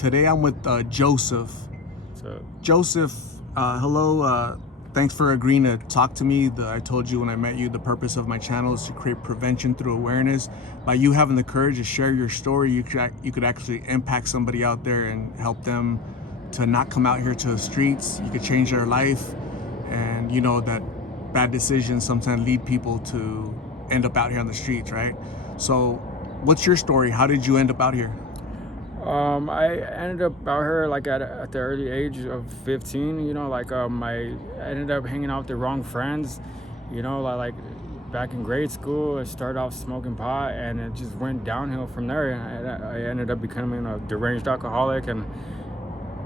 Today I'm with Joseph. So, Joseph, hello. Thanks for agreeing to talk to me. I told you when I met you, the purpose of my channel is to create prevention through awareness. By you having the courage to share your story, you could actually impact somebody out there and help them to not come out here to the streets. You could change their life, and you know that bad decisions sometimes lead people to end up out here on the streets, right? So, what's your story? How did you end up out here? I ended up out here like at the early age of 15. I ended up hanging out with the wrong friends. Like back in grade school, I started off smoking pot, and it just went downhill from there. I ended up becoming a deranged alcoholic and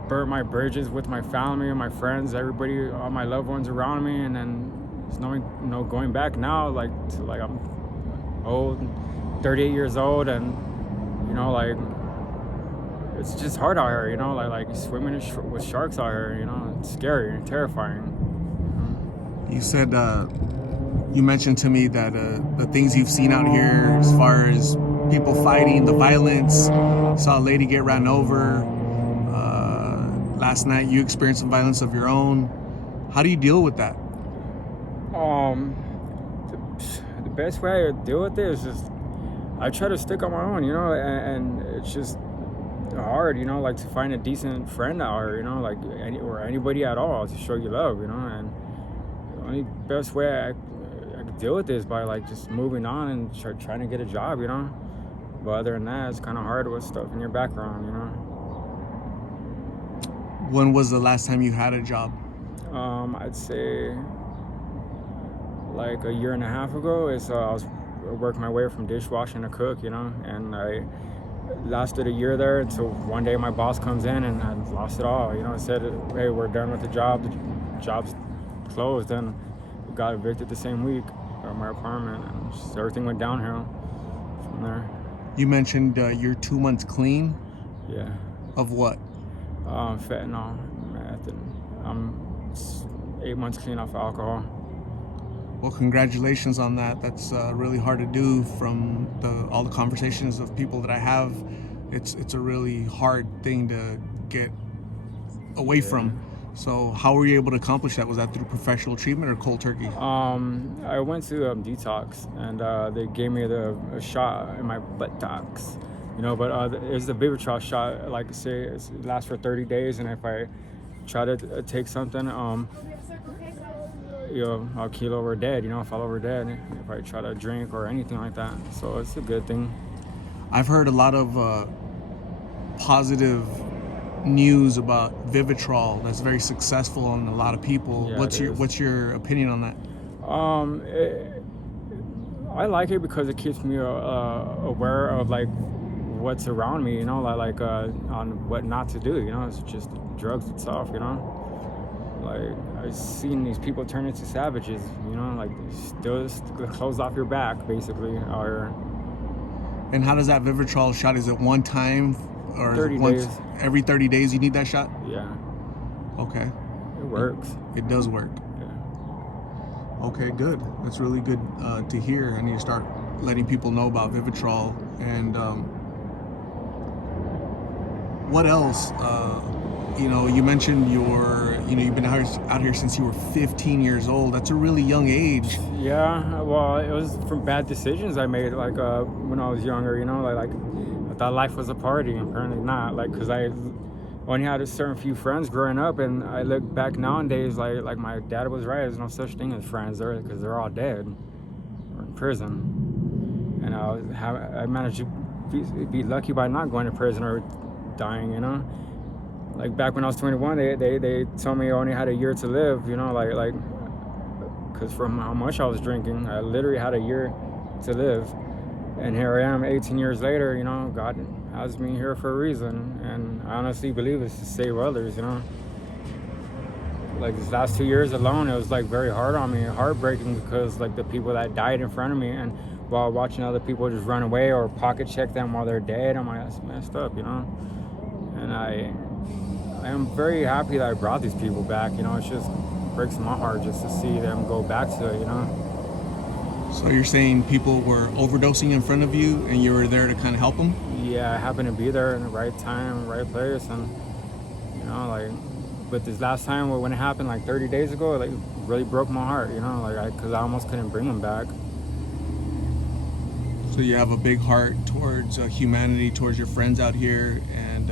burnt my bridges with my family and my friends, everybody, all my loved ones around me, and then there's no going back now. I'm old, 38 years old, and it's just hard out here, like swimming with sharks out here, it's scary and terrifying. You said, you mentioned to me that the things you've seen out here, as far as people fighting, the violence, saw a lady get ran over. Last night you experienced some violence of your own. How do you deal with that? The best way to deal with it is just, I try to stick on my own, and it's just hard, like to find a decent friend out here, like or anybody at all to show you love, and the only best way I could deal with this is by like just moving on and trying to get a job, but other than that, it's kind of hard with stuff in your background. When was the last time you had a job? I'd say like a year and a half ago. I was working my way from dishwashing to cook, and I lasted a year there until one day my boss comes in and I lost it all. Said, hey, we're done with the job's closed, and we got evicted the same week from my apartment, and just everything went downhill from there. You mentioned you're 2 months clean. Yeah. Of what? Fentanyl, meth, and I'm 8 months clean off alcohol. Well, congratulations on that. That's really hard to do. From all the conversations of people that I have, it's a really hard thing to get away from. So how were you able to accomplish that? Was that through professional treatment or cold turkey? I went to detox, and they gave me a shot in my buttocks. But it's the Vivitrol shot. Like say, it lasts for 30 days, and if I try to take something, I'll keel over dead, fall over dead if I try to drink or anything like that. So it's a good thing. I've heard a lot of positive news about Vivitrol that's very successful on a lot of people. Yeah, what's your opinion on that? I like it because it keeps me aware of like what's around me, on what not to do. It's just drugs itself, Like, I've seen these people turn into savages, like still clothes off your back, basically. And how does that Vivitrol shot? Is it one time, or 30 once days. Every 30 days you need that shot? Yeah. Okay. It works. It does work. Yeah. Okay, good. That's really good to hear. I need to start letting people know about Vivitrol. And what else? You mentioned you've been out here since you were 15 years old. That's a really young age. Yeah, well, it was from bad decisions I made, like when I was younger. Like I thought life was a party, and apparently not. Like, because I only had a certain few friends growing up, and I look back nowadays, like my dad was right. There's no such thing as friends, because they're all dead or in prison. And I managed to be lucky by not going to prison or dying. Like back when I was 21, they told me I only had a year to live, because from how much I was drinking, I literally had a year to live. And here I am 18 years later, God has me here for a reason. And I honestly believe it's to save others, Like these last 2 years alone, it was like very hard on me, heartbreaking, because like the people that died in front of me, and while watching other people just run away or pocket check them while they're dead, I'm like, that's messed up, And I am very happy that I brought these people back. It just breaks my heart just to see them go back to it. So you're saying people were overdosing in front of you and you were there to kind of help them? Yeah, yeah, I happened to be there in the right time, right place, and like, but this last time when it happened like 30 days ago, like really broke my heart, like because I almost couldn't bring him back. So you have a big heart towards humanity, towards your friends out here, and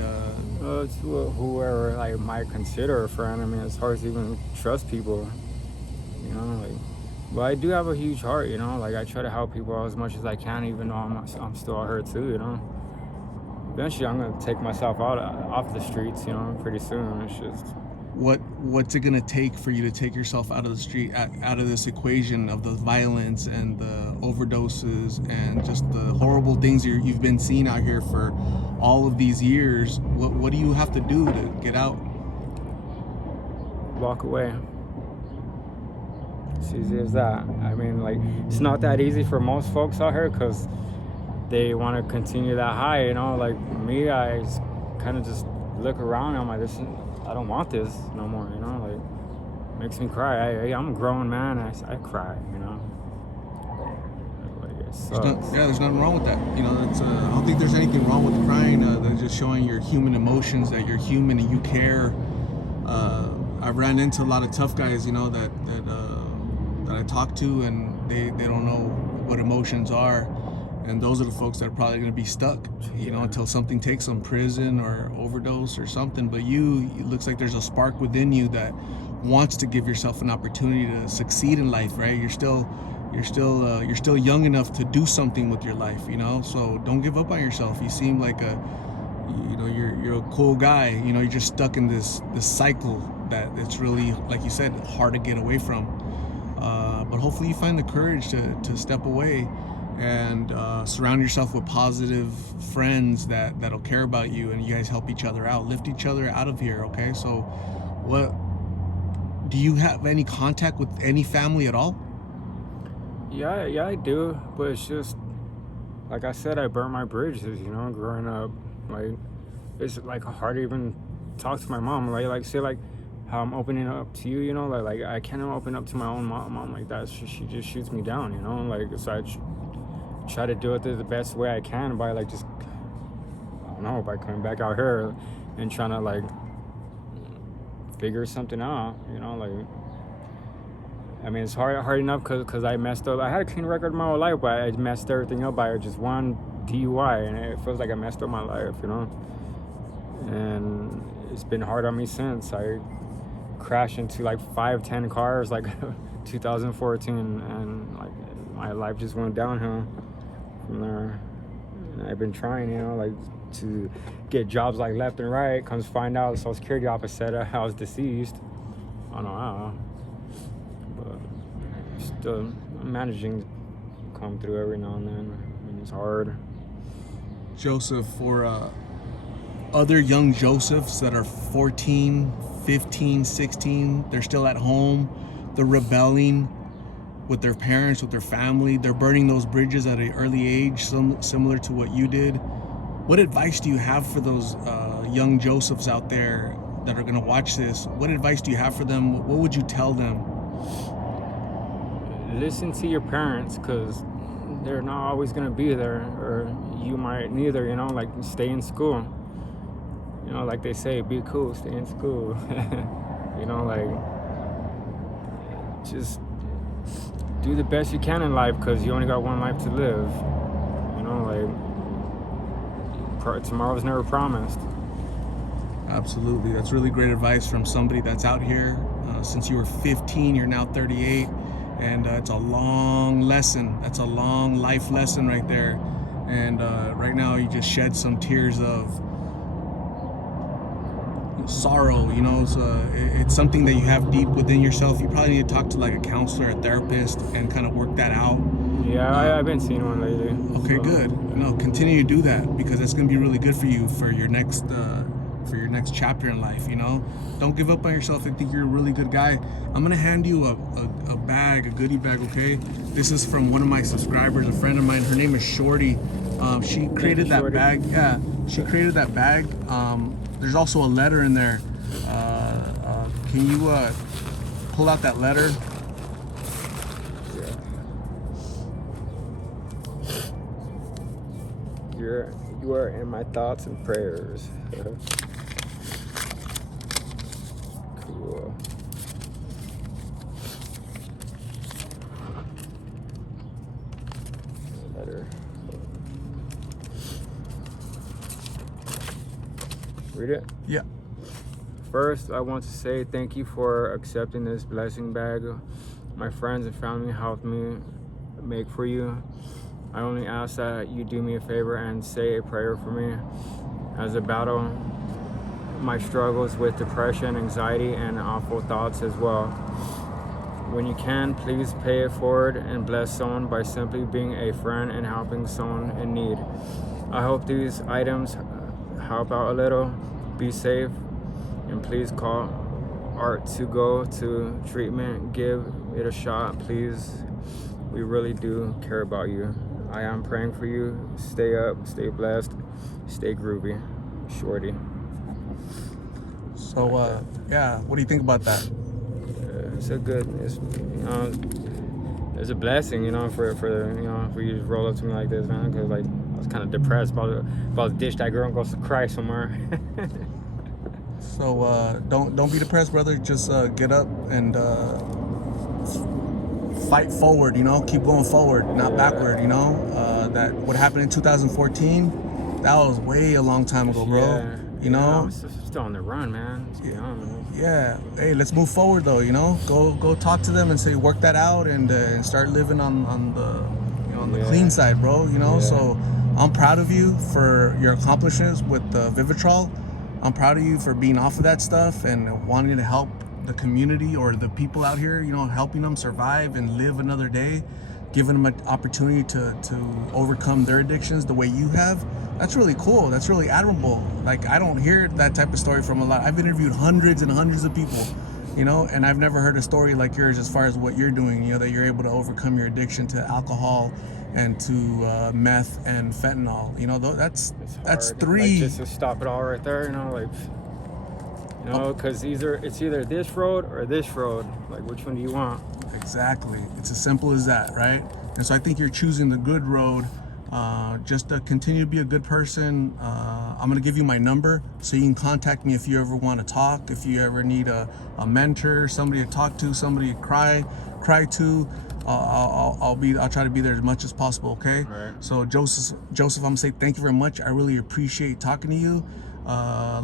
It's whoever like might consider a friend. I mean, it's hard to even trust people, like. But I do have a huge heart, like I try to help people as much as I can, even though I'm still out here too, Eventually, I'm gonna take myself off the streets, pretty soon. It's just what's it gonna take for you to take yourself out of the street, out of this equation of the violence and the overdoses and just the horrible things you've been seeing out here for all of these years? What do you have to do to get out? walk away. It's easy as that. I mean, like, it's not that easy for most folks out here because they want to continue that high, Like me, I kind of just look around and I'm like, I don't want this no more, Like, makes me cry. I'm a grown man. I cry, Like, it sucks. There's nothing wrong with that. That's I don't think there's anything wrong with crying. They're just showing your human emotions, that you're human and you care. I've ran into a lot of tough guys, that I talk to, and they don't know what emotions are. And those are the folks that are probably going to be stuck, until something takes them, prison or overdose or something. But it looks like there's a spark within you that wants to give yourself an opportunity to succeed in life, right? You're still young enough to do something with your life, So don't give up on yourself. You seem like you're a cool guy. You're just stuck in this cycle that it's really, like you said, hard to get away from. But hopefully you find the courage to step away and surround yourself with positive friends that'll care about you, and you guys help each other out, lift each other out of here. Okay, so do you have any contact with any family at all? Yeah, I do, but it's just like I said, I burnt my bridges, growing up. Like, it's like hard to even talk to my mom, like say like how I'm opening up to you, like I can't open up to my own mom like that. She just shoots me down, like, so I try to do it the best way I can by like just, I don't know, by coming back out here and trying to like figure something out, like, I mean, it's hard enough because I messed up. I had a clean record my whole life, but I messed everything up by just one DUI, and it feels like I messed up my life, and it's been hard on me since. I crashed into like 5-10 cars like 2014, and like my life just went downhill from there. And I've been trying, like, to get jobs like left and right. Comes find out the Social Security office said I was deceased. I don't know, but still I'm managing to come through every now and then. I mean, it's hard. Joseph, for other young Josephs that are 14, 15, 16, they're still at home, they're rebelling with their parents, with their family, they're burning those bridges at an early age, similar to what you did. What advice do you have for those young Josephs out there that are going to watch this? What advice do you have for them? What would you tell them? Listen to your parents, because they're not always going to be there, or you might neither, like, stay in school. Like they say, be cool, stay in school. Like, just do the best you can in life, because you only got one life to live. Like, tomorrow's never promised. Absolutely. That's really great advice from somebody that's out here. Since you were 15, you're now 38. And it's a long lesson. That's a long life lesson right there. And right now you just shed some tears of sorrow, it's something that you have deep within yourself. You probably need to talk to like a counselor, a therapist, and kind of work that out. Yeah, I've been seeing one lately. Okay, so. Good. Continue to do that, because that's going to be really good for you for your next chapter in life. Don't give up on yourself. I think you're a really good guy. I'm going to hand you a goodie bag, okay? This is from one of my subscribers, a friend of mine. Her name is Shorty. She created that bag. Yeah, she created that bag. There's also a letter in there. Can you pull out that letter? You're You are in my thoughts and prayers. Cool. Letter. Read it? Yeah. First, I want to say thank you for accepting this blessing bag my friends and family helped me make for you. I only ask that you do me a favor and say a prayer for me as I battle my struggles with depression, anxiety, and awful thoughts as well. When you can, please pay it forward and bless someone by simply being a friend and helping someone in need. I hope these items help out a little. Be safe, and please call Art to go to treatment. Give it a shot, please. We really do care about you. I am praying for you. Stay up, stay blessed, stay groovy. Shorty. So, yeah, what do you think about that? It's a good, it's, it's a blessing, for you to roll up to me like this, man. Because like I was kind of depressed about to ditch that girl and go cry somewhere. So don't be depressed, brother. Just get up and fight forward. Keep going forward, not backward. That what happened in 2014, that was way a long time ago, bro. I'm still on the run, man. Yeah. Hey, let's move forward though. Go talk to them and say work that out and start living on the clean side, bro. So I'm proud of you for your accomplishments with Vivitrol. I'm proud of you for being off of that stuff and wanting to help the community or the people out here, helping them survive and live another day, giving them an opportunity to overcome their addictions the way you have. That's really cool. That's really admirable. Like, I don't hear that type of story from a lot. I've interviewed hundreds and hundreds of people, and I've never heard a story like yours as far as what you're doing, that you're able to overcome your addiction to alcohol and to meth and fentanyl. That's three. Just to stop it all right there, because it's either this road or this road. Like, which one do you want? Exactly. It's as simple as that, right? And so I think you're choosing the good road. Just to continue to be a good person. I'm gonna give you my number so you can contact me if you ever want to talk, if you ever need a mentor, somebody to talk to, somebody to cry to. I'll try to be there as much as possible. Okay. All right. So Joseph, I'm gonna say thank you very much. I really appreciate talking to you.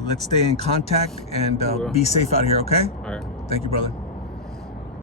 Let's stay in contact and be safe out here. Okay. All right. Thank you, brother.